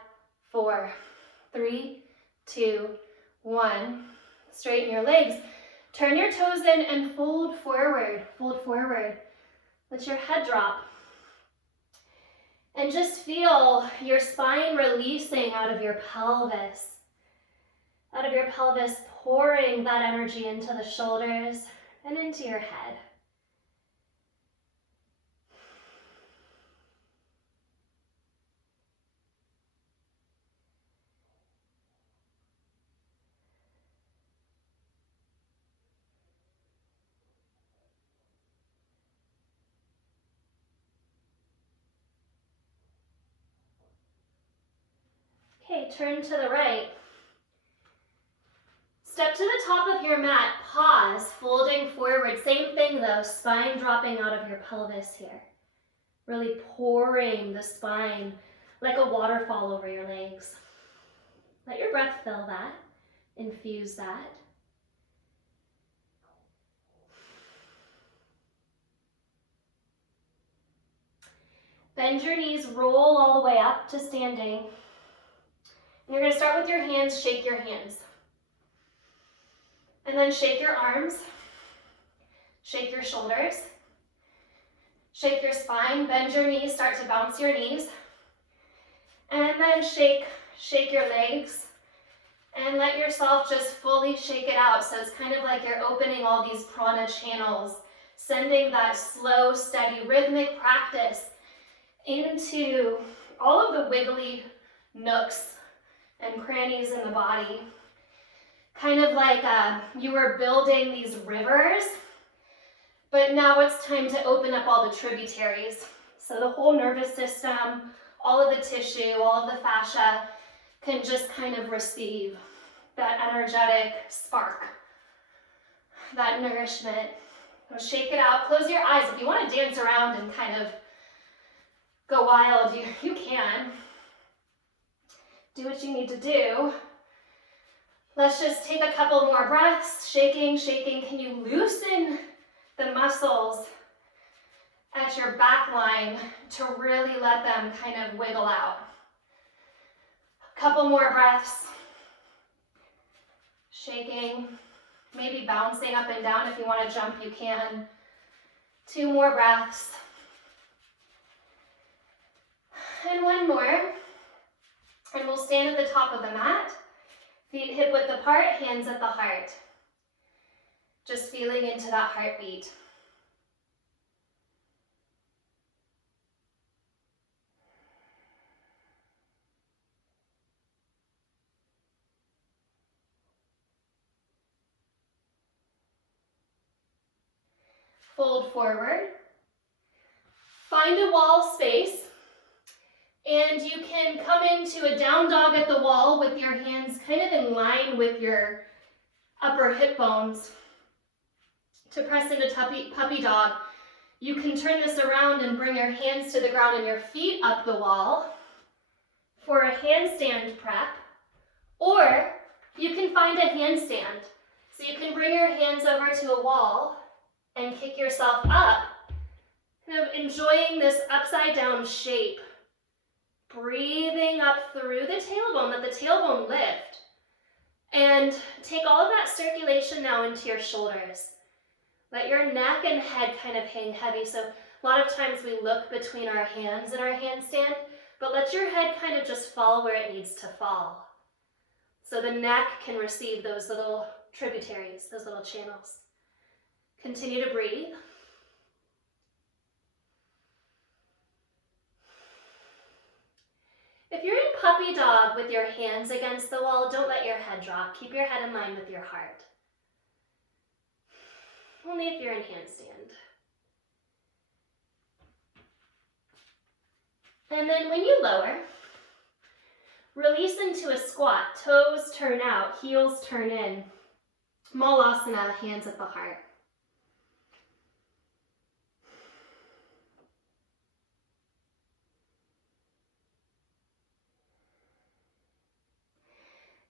4, 3, 2, 1. Straighten your legs. Turn your toes in and fold forward. Fold forward. Let your head drop. And just feel your spine releasing out of your pelvis. Out of your pelvis, pouring that energy into the shoulders and into your head. Okay, turn to the right. Step to the top of your mat, pause, folding forward. Same thing though, spine dropping out of your pelvis here. Really pouring the spine like a waterfall over your legs. Let your breath fill that, infuse that. Bend your knees, roll all the way up to standing. And you're going to start with your hands, shake your hands. And then shake your arms, shake your shoulders, shake your spine, bend your knees, start to bounce your knees. And then shake your legs and let yourself just fully shake it out. So it's kind of like you're opening all these prana channels, sending that slow, steady, rhythmic practice into all of the wiggly nooks and crannies in the body. Kind of like you were building these rivers, but now it's time to open up all the tributaries. So the whole nervous system, all of the tissue, all of the fascia can just kind of receive that energetic spark, that nourishment. So shake it out, close your eyes. If you want to dance around and kind of go wild, you can. Do what you need to do. Let's just take a couple more breaths, shaking, shaking. Can you loosen the muscles at your back line to really let them kind of wiggle out? A couple more breaths. Shaking, maybe bouncing up and down. If you want to jump, you can. 2 more breaths. And 1 more. And we'll stand at the top of the mat. Feet hip width apart, hands at the heart. Just feeling into that heartbeat. Fold forward. Find a wall space. And you can come into a down dog at the wall with your hands kind of in line with your upper hip bones. To press into puppy dog, you can turn this around and bring your hands to the ground and your feet up the wall for a handstand prep. Or you can find a handstand. So you can bring your hands over to a wall and kick yourself up, kind of enjoying this upside down shape. Breathing up through the tailbone, let the tailbone lift. And take all of that circulation now into your shoulders. Let your neck and head kind of hang heavy. So a lot of times we look between our hands in our handstand, but let your head kind of just fall where it needs to fall. so the neck can receive those little tributaries, those little channels. Continue to breathe. If you're in puppy dog with your hands against the wall, don't let your head drop. Keep your head in line with your heart. Only if you're in handstand. And then when you lower, release into a squat. Toes turn out, heels turn in. Malasana, hands at the heart.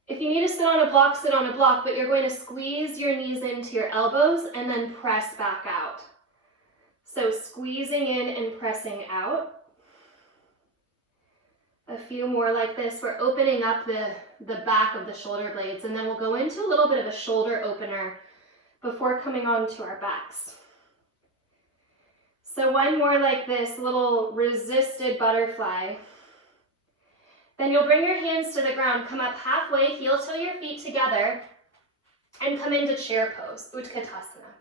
If you need to sit on a block, sit on a block, but you're going to squeeze your knees into your elbows and then press back out. So squeezing in and pressing out. A few more like this. We're opening up the back of the shoulder blades, and then we'll go into a little bit of a shoulder opener before coming on to our backs. So one more like this, little resisted butterfly. Then you'll bring your hands to the ground, come up halfway, heel toe your feet together, and come into chair pose, Utkatasana.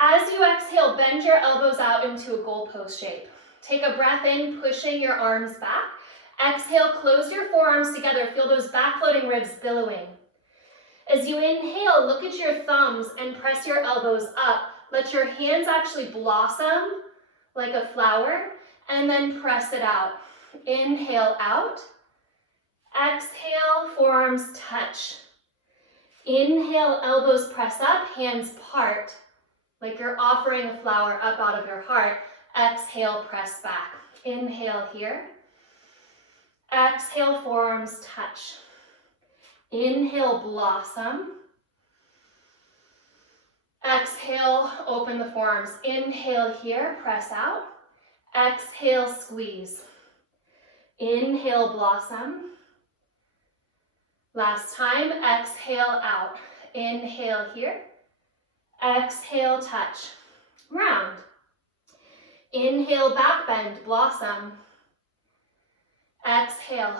As you exhale, bend your elbows out into a goal pose shape. Take a breath in, pushing your arms back. Exhale, close your forearms together. Feel those back floating ribs billowing. As you inhale, look at your thumbs and press your elbows up. Let your hands actually blossom like a flower, and then press it out. Inhale out. Exhale, forearms touch. Inhale, elbows press up, hands part, like you're offering a flower up out of your heart. Exhale, press back. Inhale here. Exhale, forearms touch. Inhale, blossom. Exhale, open the forearms. Inhale here, press out. Exhale, squeeze. Inhale, blossom. Last time, exhale out. Inhale here. Exhale, touch. Round. Inhale, back bend, blossom. Exhale.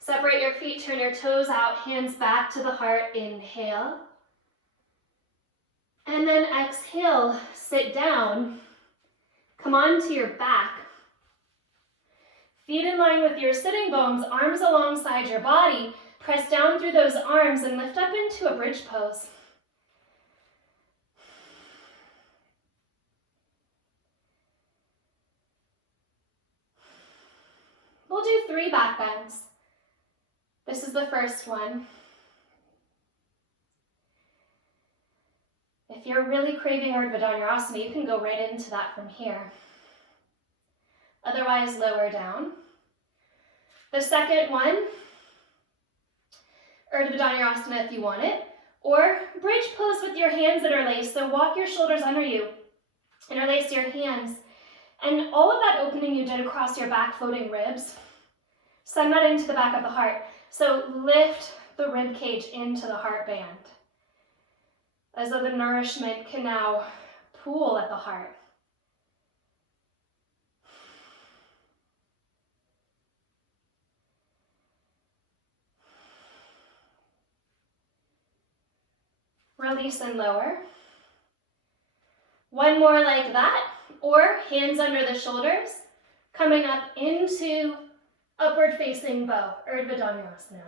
Separate your feet, turn your toes out, hands back to the heart. Inhale. And then exhale, sit down. Come onto your back. Feet in line with your sitting bones, arms alongside your body. Press down through those arms and lift up into a bridge pose. We'll do 3 back bends. This is the first one. If you're really craving Urdhva Dhanurasana, you can go right into that from here. Otherwise, lower down. The second one, Urdhva Dhanurasana if you want it, or bridge pose with your hands interlaced. So walk your shoulders under you, interlace your hands, and all of that opening you did across your back floating ribs, send that into the back of the heart. So lift the rib cage into the heart band, as though the nourishment can now pool at the heart. Release and lower. One more like that, or hands under the shoulders, coming up into upward facing bow, Urdhva Dhanurasana.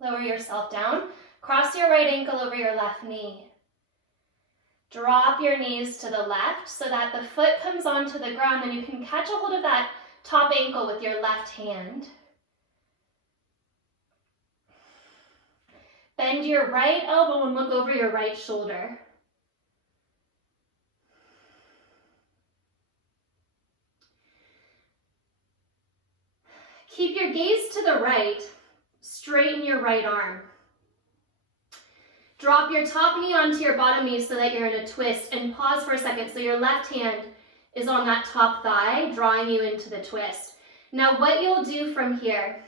Lower yourself down. Cross your right ankle over your left knee. Drop your knees to the left so that the foot comes onto the ground, and you can catch a hold of that top ankle with your left hand. Bend your right elbow and look over your right shoulder. Keep your gaze to the right. Straighten your right arm. Drop your top knee onto your bottom knee so that you're in a twist, and pause for a second so your left hand is on that top thigh, drawing you into the twist. Now what you'll do from here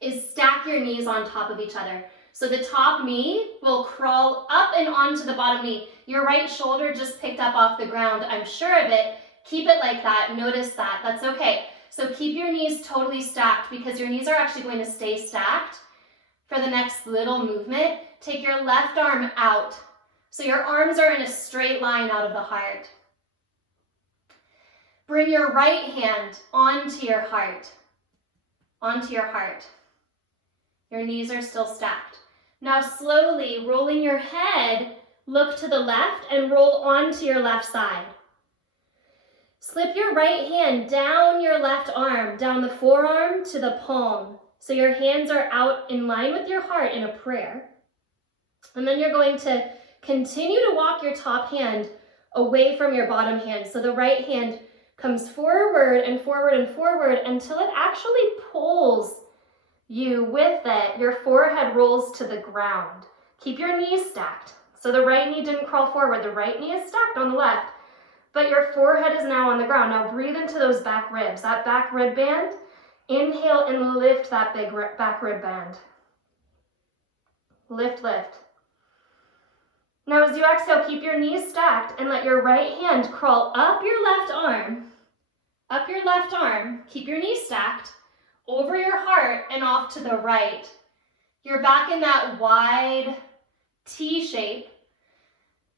is stack your knees on top of each other. So the top knee will crawl up and onto the bottom knee. Your right shoulder just picked up off the ground, I'm sure of it. Keep it like that, notice that, that's okay. So keep your knees totally stacked because your knees are actually going to stay stacked for the next little movement. Take your left arm out. So your arms are in a straight line out of the heart. Bring your right hand onto your heart. Onto your heart. Your knees are still stacked. Now slowly rolling your head, look to the left and roll onto your left side. Slip your right hand down your left arm, down the forearm to the palm. So your hands are out in line with your heart in a prayer. And then you're going to continue to walk your top hand away from your bottom hand. So the right hand comes forward and forward and forward until it actually pulls you with it. Your forehead rolls to the ground. Keep your knees stacked. So the right knee didn't crawl forward. The right knee is stacked on the left, but your forehead is now on the ground. Now breathe into those back ribs, that back rib band. Inhale and lift that big back rib band. Lift, lift. Now as you exhale, keep your knees stacked and let your right hand crawl up your left arm. Up your left arm. Keep your knees stacked. Over your heart and off to the right. You're back in that wide T shape.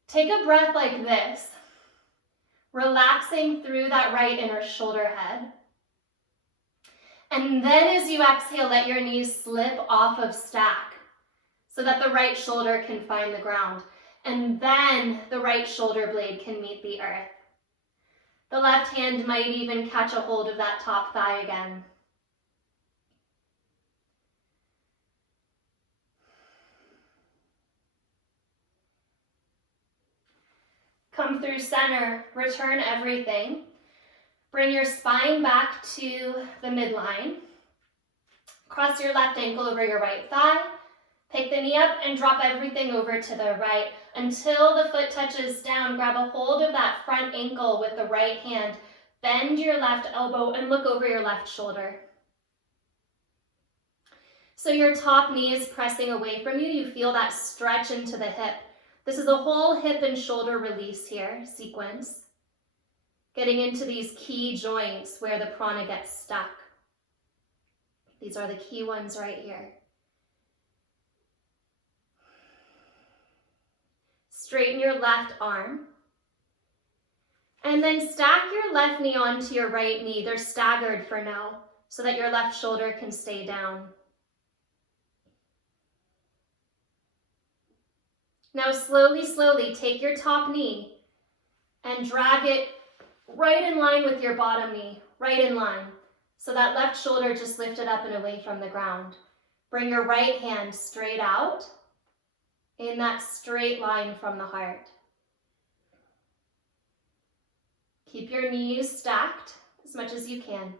Take a breath like this, relaxing through that right inner shoulder head. And then as you exhale, let your knees slip off of stack so that the right shoulder can find the ground. And then the right shoulder blade can meet the earth. The left hand might even catch a hold of that top thigh again. Come through center, return everything. Bring your spine back to the midline. Cross your left ankle over your right thigh. Pick the knee up and drop everything over to the right until the foot touches down. Grab a hold of that front ankle with the right hand. Bend your left elbow and look over your left shoulder. So your top knee is pressing away from you. You feel that stretch into the hip. This is a whole hip and shoulder release here, sequence. Getting into these key joints where the prana gets stuck. These are the key ones right here. Straighten your left arm. And then stack your left knee onto your right knee. They're staggered for now, so that your left shoulder can stay down. Now slowly, slowly take your top knee and drag it right in line with your bottom knee, right in line. So that left shoulder just lifted up and away from the ground. Bring your right hand straight out in that straight line from the heart. Keep your knees stacked as much as you can.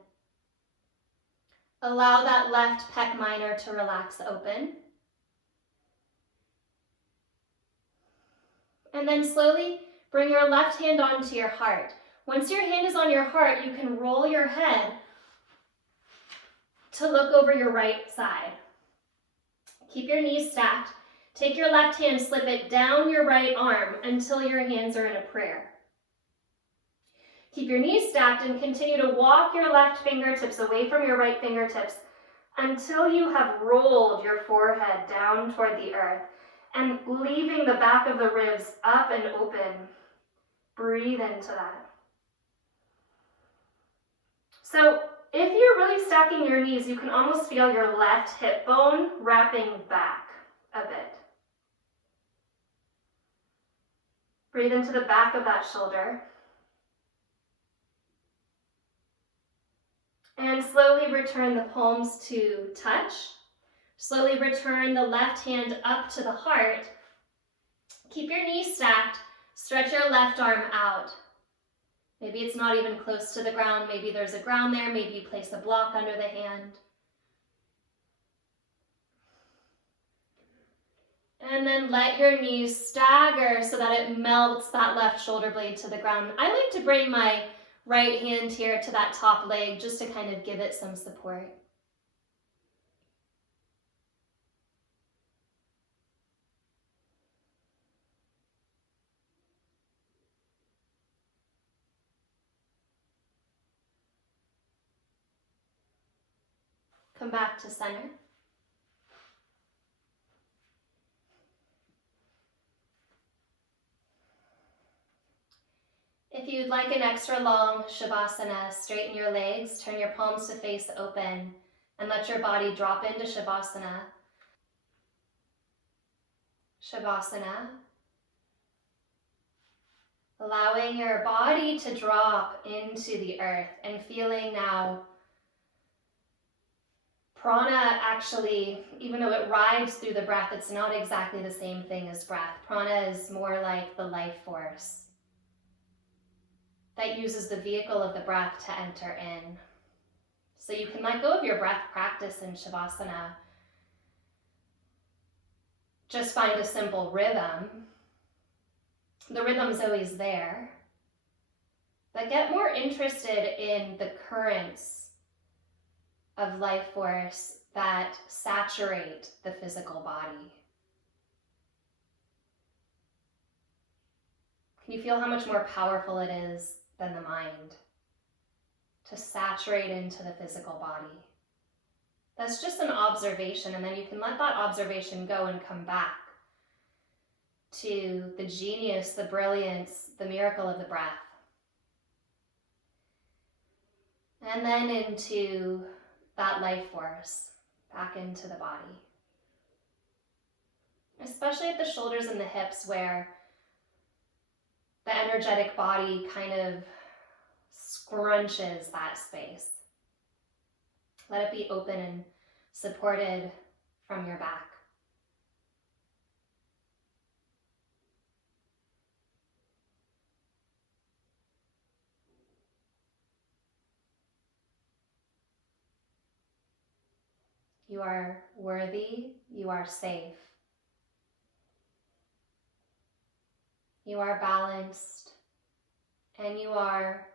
Allow that left pec minor to relax open. And then slowly bring your left hand onto your heart. Once your hand is on your heart, you can roll your head to look over your right side. Keep your knees stacked. Take your left hand, slip it down your right arm until your hands are in a prayer. Keep your knees stacked and continue to walk your left fingertips away from your right fingertips until you have rolled your forehead down toward the earth and leaving the back of the ribs up and open. Breathe into that. So if you're really stacking your knees, you can almost feel your left hip bone wrapping back a bit. Breathe into the back of that shoulder. And slowly return the palms to touch. Slowly return the left hand up to the heart. Keep your knees stacked. Stretch your left arm out. Maybe it's not even close to the ground. Maybe there's a ground there. Maybe you place a block under the hand. And then let your knees stagger so that it melts that left shoulder blade to the ground. I like to bring my right hand here to that top leg just to kind of give it some support. Come back to center. If you'd like an extra long Shavasana, straighten your legs, turn your palms to face open, and let your body drop into Shavasana. Shavasana. Allowing your body to drop into the earth and feeling now prana actually, even though it rides through the breath, it's not exactly the same thing as breath. Prana is more like the life force that uses the vehicle of the breath to enter in. So you can let go of your breath practice in Shavasana. Just find a simple rhythm. The rhythm's always there. But get more interested in the currents of life force that saturate the physical body. Can you feel how much more powerful it is than the mind to saturate into the physical body? That's just an observation, and then you can let that observation go and come back to the genius, the brilliance, the miracle of the breath. And then into that life force, back into the body. Especially at the shoulders and the hips where the energetic body kind of scrunches that space. Let it be open and supported from your back. You are worthy, you are safe. You are balanced, and you are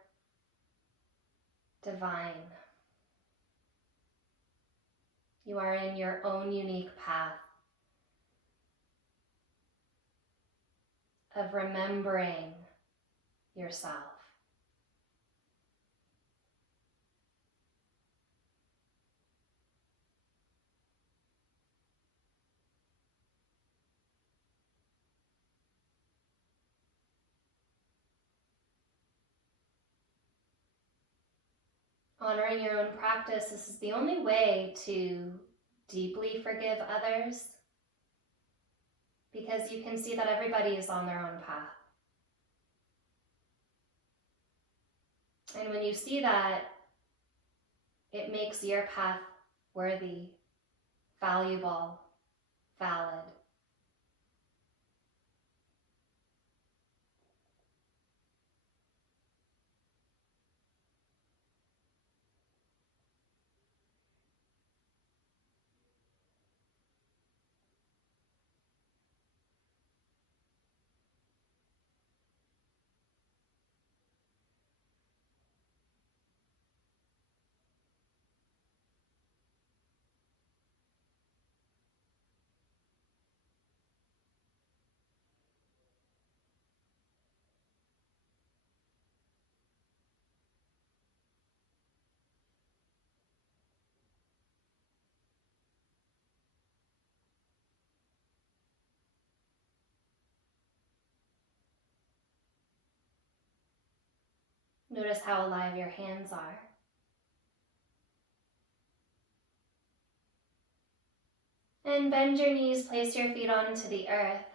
divine. You are in your own unique path of remembering yourself. Honoring your own practice, this is the only way to deeply forgive others, because you can see that everybody is on their own path. And when you see that, it makes your path worthy, valuable, valid. Notice how alive your hands are. And bend your knees, place your feet onto the earth.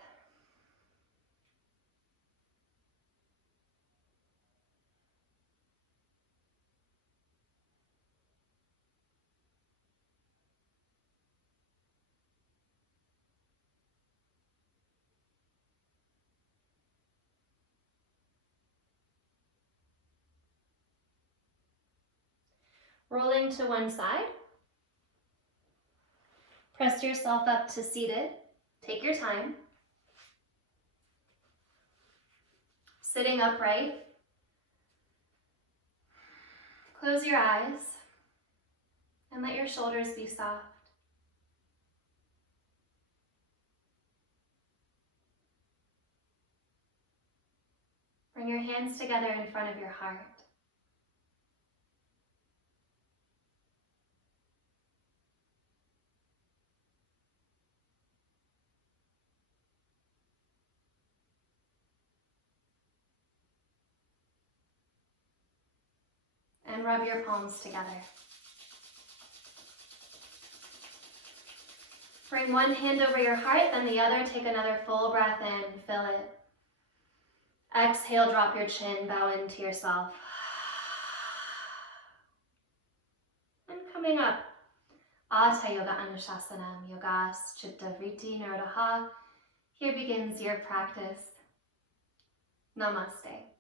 Rolling to one side. Press yourself up to seated. Take your time. Sitting upright. Close your eyes and let your shoulders be soft. Bring your hands together in front of your heart. And rub your palms together. Bring one hand over your heart, then the other. Take another full breath in, fill it. Exhale, drop your chin, bow into yourself. And coming up, Atha Yoga Anushasanam, Yogas Chitta Vritti Nirodha. Here begins your practice. Namaste.